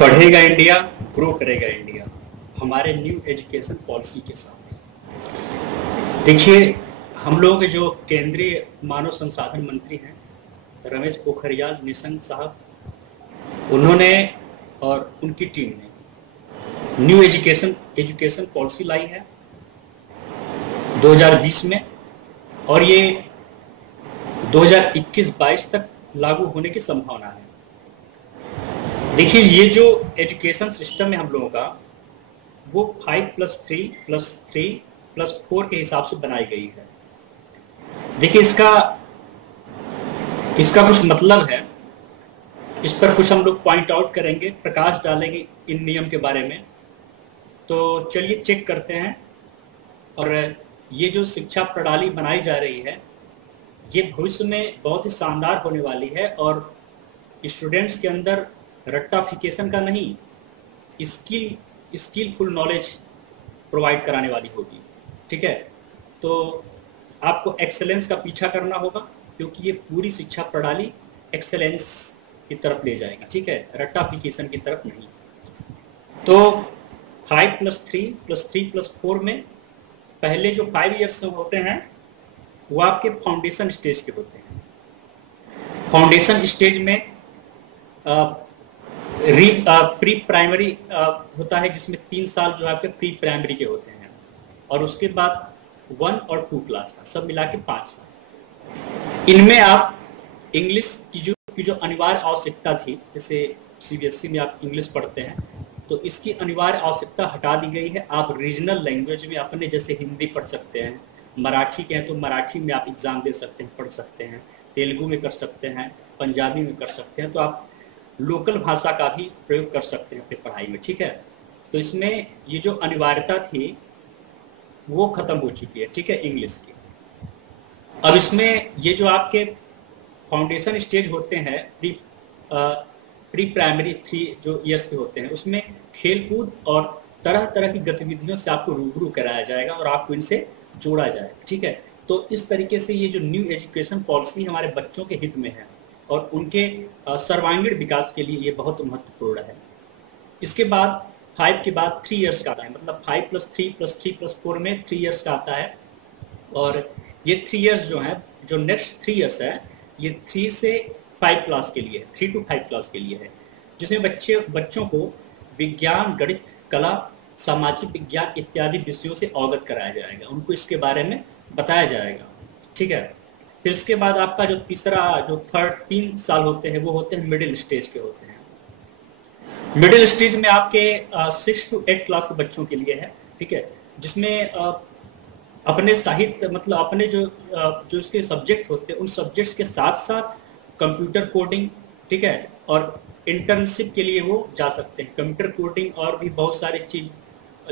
पढ़ेगा India, grow करेगा India, हमारे न्यू एजुकेशन पॉलिसी के साथ। देखिए, हम लोग जो केंद्रीय मानव संसाधन मंत्री हैं रमेश पोखरियाल निशंक साहब, उन्होंने और उनकी टीम ने न्यू एजुकेशन पॉलिसी लाई है 2020 में, और ये 2021-22 तक लागू होने की संभावना है। देखिए, ये जो एजुकेशन सिस्टम है हम लोगों का, वो 5+3+3+4 के हिसाब से बनाई गई है। देखिए, इसका कुछ मतलब है, इस पर कुछ हम लोग पॉइंट आउट करेंगे, प्रकाश डालेंगे इन नियम के बारे में। तो चलिए चेक करते हैं। और ये जो शिक्षा प्रणाली बनाई जा रही है, ये भविष्य में बहुत ही शानदार होने वाली है, और स्टूडेंट्स के अंदर रट्टाफिकेशन का नहीं, स्किलफुल नॉलेज प्रोवाइड कराने वाली होगी। ठीक है, तो आपको एक्सेलेंस का पीछा करना होगा, क्योंकि ये पूरी शिक्षा प्रणाली एक्सेलेंस की तरफ ले जाएगा। ठीक है, रट्टाफिकेशन की तरफ नहीं। तो 5+3+3+4 में पहले जो 5 ईयर्स होते हैं वो आपके फाउंडेशन स्टेज के होते हैं। फाउंडेशन स्टेज में प्री प्राइमरी होता है, जिसमें 3 साल जो आपके प्री प्राइमरी के होते हैं, और उसके बाद 1 और 2 क्लास का सब मिला के 5 साल। इनमें आप इंग्लिश की जो अनिवार्य आवश्यकता थी, जैसे सीबीएसई में आप इंग्लिश पढ़ते हैं, तो इसकी अनिवार्य आवश्यकता हटा दी गई है। आप रीजनल लैंग्वेज में अपने जैसे हिंदी पढ़ सकते हैं, मराठी के हैं तो मराठी में आप एग्जाम दे सकते हैं, पढ़ सकते हैं, तेलुगु में कर सकते हैं, पंजाबी में कर सकते हैं, तो आप लोकल भाषा का भी प्रयोग कर सकते हैं अपनी पढ़ाई में। ठीक है, तो इसमें ये जो अनिवार्यता थी वो खत्म हो चुकी है। ठीक है, इंग्लिश की। अब इसमें ये जो आपके फाउंडेशन स्टेज होते हैं, प्री प्राइमरी 3 जो ईयर्स के होते हैं, उसमें खेलकूद और तरह तरह की गतिविधियों से आपको रूबरू कराया जाएगा और आपको इनसे जोड़ा जाएगा। ठीक है, तो इस तरीके से ये जो न्यू एजुकेशन पॉलिसी हमारे बच्चों के हित में है और उनके सर्वांगीण विकास के लिए ये बहुत महत्वपूर्ण है। इसके बाद 5 के बाद 3 ईयर्स का आता है, मतलब 5+3+3+4 में 3 ईयर्स का आता है। और ये 3 ईयर्स जो है, जो नेक्स्ट 3 ईयर्स है, ये 3 से 5 क्लास के लिए, 3 to 5 क्लास के लिए है, जिसमें बच्चों को विज्ञान, गणित, कला, सामाजिक विज्ञान इत्यादि विषयों से अवगत कराया जाएगा, उनको इसके बारे में बताया जाएगा। ठीक है, फिर इसके बाद आपका जो तीसरा, जो 3 साल होते हैं, वो होते हैं मिडिल स्टेज के होते हैं। मिडिल स्टेज में आपके 6 to 8 क्लास के बच्चों के लिए है। ठीक है, जिसमें अपने साहित्य, मतलब अपने जो इसके सब्जेक्ट होते हैं, उन सब्जेक्ट्स के साथ साथ कंप्यूटर कोडिंग, ठीक है, और इंटर्नशिप के लिए वो जा सकते हैं। कंप्यूटर कोडिंग और भी बहुत सारी चीज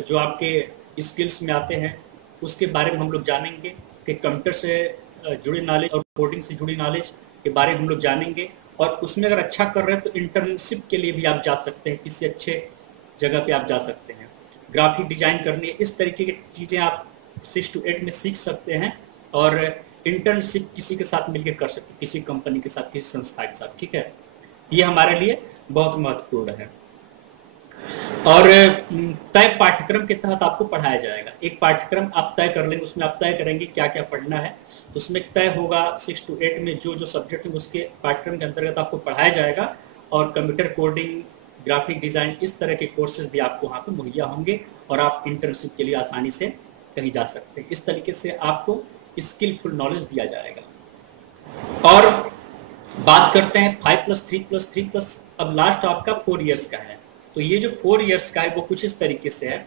जो आपके स्किल्स में आते हैं, उसके बारे में हम लोग जानेंगे कि कंप्यूटर से जुड़ी नॉलेज और कोडिंग से जुड़ी नॉलेज के बारे में हम लोग जानेंगे। और उसमें अगर अच्छा कर रहे हैं तो इंटर्नशिप के लिए भी आप जा सकते हैं, किसी अच्छे जगह पे आप जा सकते हैं। ग्राफिक डिजाइन करनी है, इस तरीके की चीज़ें आप 6 to 8 में सीख सकते हैं, और इंटर्नशिप किसी के साथ मिलकर कर सकते हैं, किसी कंपनी के साथ, किसी संस्था के साथ। ठीक है, ये हमारे लिए बहुत महत्वपूर्ण है। और तय पाठ्यक्रम के तहत आपको पढ़ाया जाएगा। एक पाठ्यक्रम आप तय कर लेंगे, उसमें आप तय करेंगे क्या क्या पढ़ना है, उसमें तय होगा 6 to 8 में जो सब्जेक्ट है उसके पाठ्यक्रम के अंतर्गत आपको पढ़ाया जाएगा। और कंप्यूटर कोडिंग, ग्राफिक डिजाइन, इस तरह के कोर्सेज भी आपको वहाँ पर मुहैया होंगे, और आप इंटर्नशिप के लिए आसानी से कहीं जा सकते हैं। इस तरीके से आपको स्किलफुल नॉलेज दिया जाएगा। और बात करते हैं 5+3+3+, अब लास्ट आपका 4 ईयर्स का है। तो ये जो 4 ईयर्स का है वो कुछ इस तरीके से है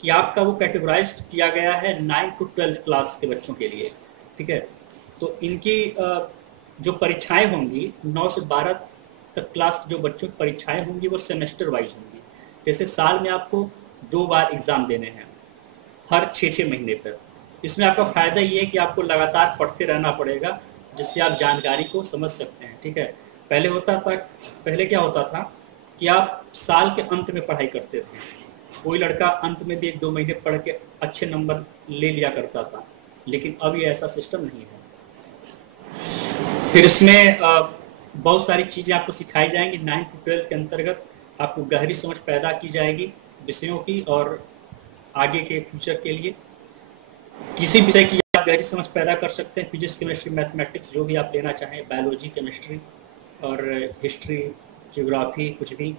कि आपका वो कैटेगराइज किया गया है 9 to 12 क्लास के बच्चों के लिए। ठीक है, तो इनकी जो परीक्षाएं होंगी 9 से 12 तक क्लास की जो बच्चों की परीक्षाएं होंगी वो सेमेस्टर वाइज होंगी। जैसे साल में आपको 2 बार एग्जाम देने हैं, हर 6 महीने पर। इसमें आपका फायदा ये है कि आपको लगातार पढ़ते रहना पड़ेगा, जिससे आप जानकारी को समझ सकते हैं। ठीक है, पहले क्या होता था कि आप साल के अंत में पढ़ाई करते थे, कोई लड़का अंत में भी 1-2 महीने पढ़ के अच्छे नंबर ले लिया करता था, लेकिन अब ये ऐसा सिस्टम नहीं है। फिर इसमें बहुत सारी चीजें आपको सिखाई जाएंगी 9 to 12 के अंतर्गत, आपको गहरी समझ पैदा की जाएगी विषयों की, और आगे के फ्यूचर के लिए किसी विषय की आप गहरी समझ पैदा कर सकते हैं। फिजिक्स, केमिस्ट्री, मैथमेटिक्स जो भी आप लेना चाहें, बायोलॉजी, केमिस्ट्री और हिस्ट्री, ज्योग्राफी, कुछ भी,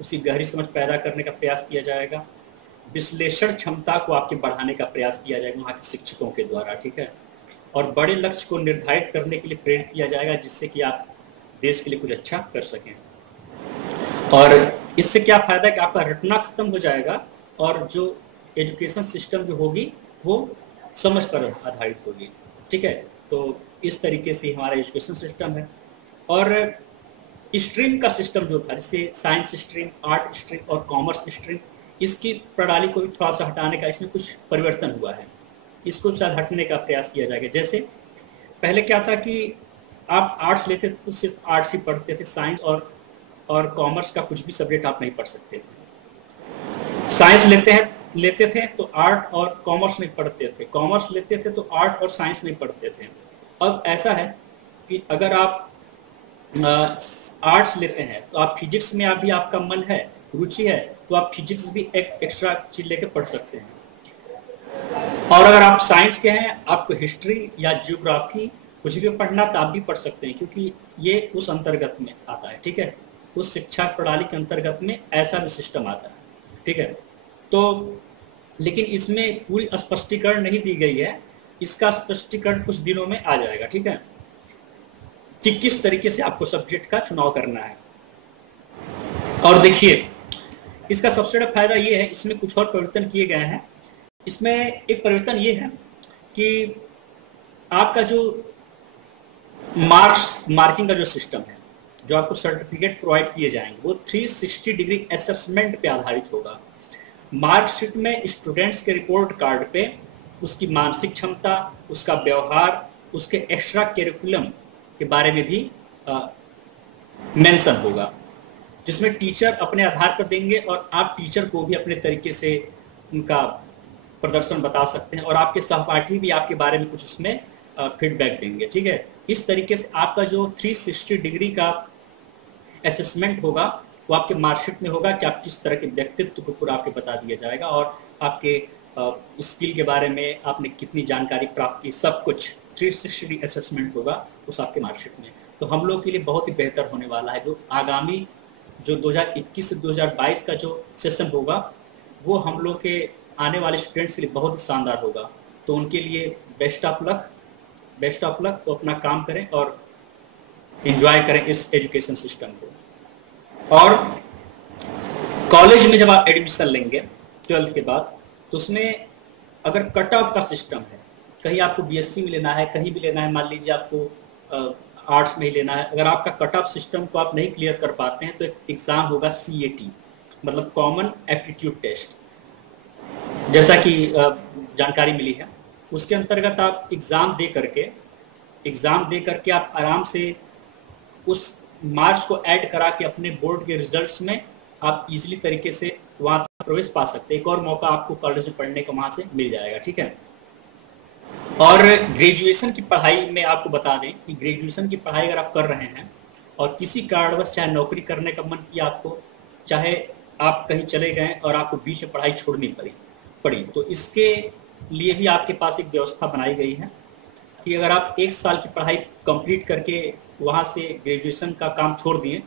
उसकी गहरी समझ पैदा करने का प्रयास किया जाएगा। विश्लेषण क्षमता को आपके बढ़ाने का प्रयास किया जाएगा वहाँ के शिक्षकों के द्वारा, ठीक है। और बड़े लक्ष्य को निर्धारित करने के लिए प्रेरित किया जाएगा, जिससे कि आप देश के लिए कुछ अच्छा कर सकें। और इससे क्या फायदा है कि आपका रटना खत्म हो जाएगा और जो एजुकेशन सिस्टम जो होगी वो समझ पर आधारित होगी, ठीक है। तो इस तरीके से हमारा एजुकेशन सिस्टम है। और स्ट्रीम का सिस्टम जो था, जैसे साइंस स्ट्रीम, आर्ट स्ट्रीम और कॉमर्स स्ट्रीम, इसकी प्रणाली को भी थोड़ा सा हटाने का इसमें कुछ परिवर्तन हुआ है। इसको शायद हटने का प्रयास किया जाएगा। जैसे पहले क्या था कि आप आर्ट्स लेते थे तो सिर्फ आर्ट्स ही पढ़ते थे, साइंस और कॉमर्स का कुछ भी सब्जेक्ट आप नहीं पढ़ सकते थे। साइंस लेते थे तो आर्ट और कॉमर्स नहीं पढ़ते थे, कॉमर्स लेते थे तो आर्ट और साइंस नहीं पढ़ते थे। अब ऐसा है कि अगर आप आर्ट्स लेते हैं तो आप फिजिक्स में अभी आपका मन है, रुचि है, तो आप फिजिक्स भी एक एक्स्ट्रा चीज लेके पढ़ सकते हैं। और अगर आप साइंस के हैं, आपको हिस्ट्री या ज्योग्राफी कुछ भी पढ़ना तो आप भी पढ़ सकते हैं, क्योंकि ये उस अंतर्गत में आता है, ठीक है। उस शिक्षा प्रणाली के अंतर्गत में ऐसा भी सिस्टम आता है, ठीक है। तो लेकिन इसमें पूरी स्पष्टीकरण नहीं दी गई है, इसका स्पष्टीकरण कुछ दिनों में आ जाएगा, ठीक है, कि किस तरीके से आपको सब्जेक्ट का चुनाव करना है। और देखिए, इसका सबसे बड़ा फायदा ये है, इसमें कुछ और परिवर्तन किए गए हैं। इसमें एक परिवर्तन ये है कि आपका जो मार्किंग का जो सिस्टम है, जो आपको सर्टिफिकेट प्रोवाइड किए जाएंगे, वो 360 डिग्री असेसमेंट पे आधारित होगा। मार्कशीट में स्टूडेंट्स के रिपोर्ट कार्ड पे उसकी मानसिक क्षमता, उसका व्यवहार, उसके एक्स्ट्रा करिकुलम के बारे में भी मेंशन होगा, जिसमें टीचर अपने आधार पर देंगे और आप टीचर को भी अपने तरीके से उनका प्रदर्शन बता सकते हैं, और आपके सहपाठी भी आपके बारे में कुछ उसमें फीडबैक देंगे, ठीक है। इस तरीके से आपका जो 360 डिग्री का असेसमेंट होगा वो आपके मार्कशीट में होगा कि आप किस तरह के व्यक्तित्व को पूरा आपके बता दिया जाएगा, और आपके स्किल के बारे में आपने कितनी जानकारी प्राप्त की, सब कुछ 360 असेसमेंट होगा उस आपके मार्कशीट में। तो हम लोग के लिए बहुत ही बेहतर होने वाला है। जो आगामी जो 2021 से 2022 का जो सेशन होगा वो हम लोग के आने वाले स्टूडेंट्स के लिए बहुत शानदार होगा। तो उनके लिए बेस्ट ऑफ लक। तो अपना काम करें और एंजॉय करें इस एजुकेशन सिस्टम को। और कॉलेज में जब आप एडमिशन लेंगे 12th के बाद, तो उसमें अगर कट ऑफ का सिस्टम है, कहीं आपको बीएससी में लेना है, कहीं भी लेना है, मान लीजिए आपको आर्ट्स में ही लेना है, अगर आपका कट ऑफ सिस्टम को आप नहीं क्लियर कर पाते हैं तो एक एग्जाम होगा CAT, मतलब कॉमन एप्टीट्यूड टेस्ट, जैसा कि जानकारी मिली है। उसके अंतर्गत आप एग्जाम दे करके आप आराम से उस मार्क्स को ऐड करा के अपने बोर्ड के रिजल्ट्स में आप इजीली तरीके से वहां प्रवेश पा सकते हैं। एक और मौका आपको कॉलेज में पढ़ने का वहां से मिल जाएगा, ठीक है। और ग्रेजुएशन की पढ़ाई में आपको बता दें कि ग्रेजुएशन की पढ़ाई अगर आप कर रहे हैं और किसी कारणवश चाहे नौकरी करने का मन किया आपको, चाहे आप कहीं चले गए और आपको बीच में पढ़ाई छोड़नी पड़ी, तो इसके लिए भी आपके पास एक व्यवस्था बनाई गई है कि अगर आप 1 साल की पढ़ाई कंप्लीट करके वहां से ग्रेजुएशन का काम छोड़ दिए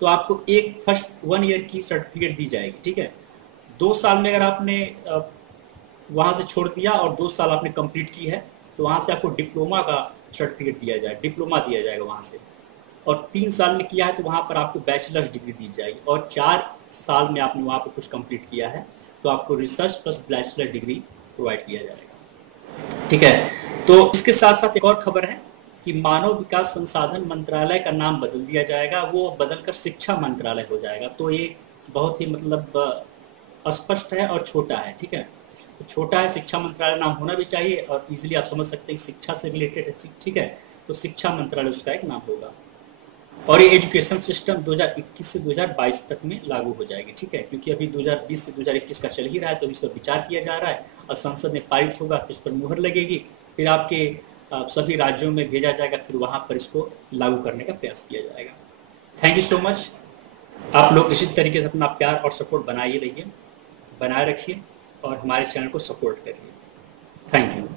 तो आपको एक फर्स्ट 1 ईयर की सर्टिफिकेट दी जाएगी, ठीक है। 2 साल में अगर आपने वहां से छोड़ दिया और 2 साल आपने कंप्लीट की है तो वहां से आपको डिप्लोमा का सर्टिफिकेट दिया जाएगा वहां से। और 3 साल में किया है तो वहां पर आपको बैचलर्स डिग्री दी जाएगी। और 4 साल में आपने वहां पर कुछ कंप्लीट किया है तो आपको research plus bachelor degree provide किया जाएगा, ठीक है। तो इसके साथ साथ एक और खबर है कि मानव विकास संसाधन मंत्रालय का नाम बदल दिया जाएगा, वो बदलकर शिक्षा मंत्रालय हो जाएगा। तो ये बहुत ही मतलब स्पष्ट है और छोटा है, ठीक है। तो छोटा है, शिक्षा मंत्रालय नाम होना भी चाहिए और इजीली आप समझ सकते हैं शिक्षा से रिलेटेड है, ठीक है। तो शिक्षा मंत्रालय उसका एक नाम होगा। और ये एजुकेशन सिस्टम 2021 से 2022 तक में लागू हो जाएगी, ठीक है। क्योंकि अभी 2020 से 2021 का चल ही रहा है, तो इस पर विचार किया जा रहा है और संसद में पारित होगा तो इस पर मुहर लगेगी, फिर आपके सभी राज्यों में भेजा जाएगा, फिर वहां पर इसको लागू करने का प्रयास किया जाएगा। Thank you so much. आप लोग इसी तरीके से अपना प्यार और सपोर्ट बनाए रखिए और हमारे चैनल को सपोर्ट करिए। Thank you.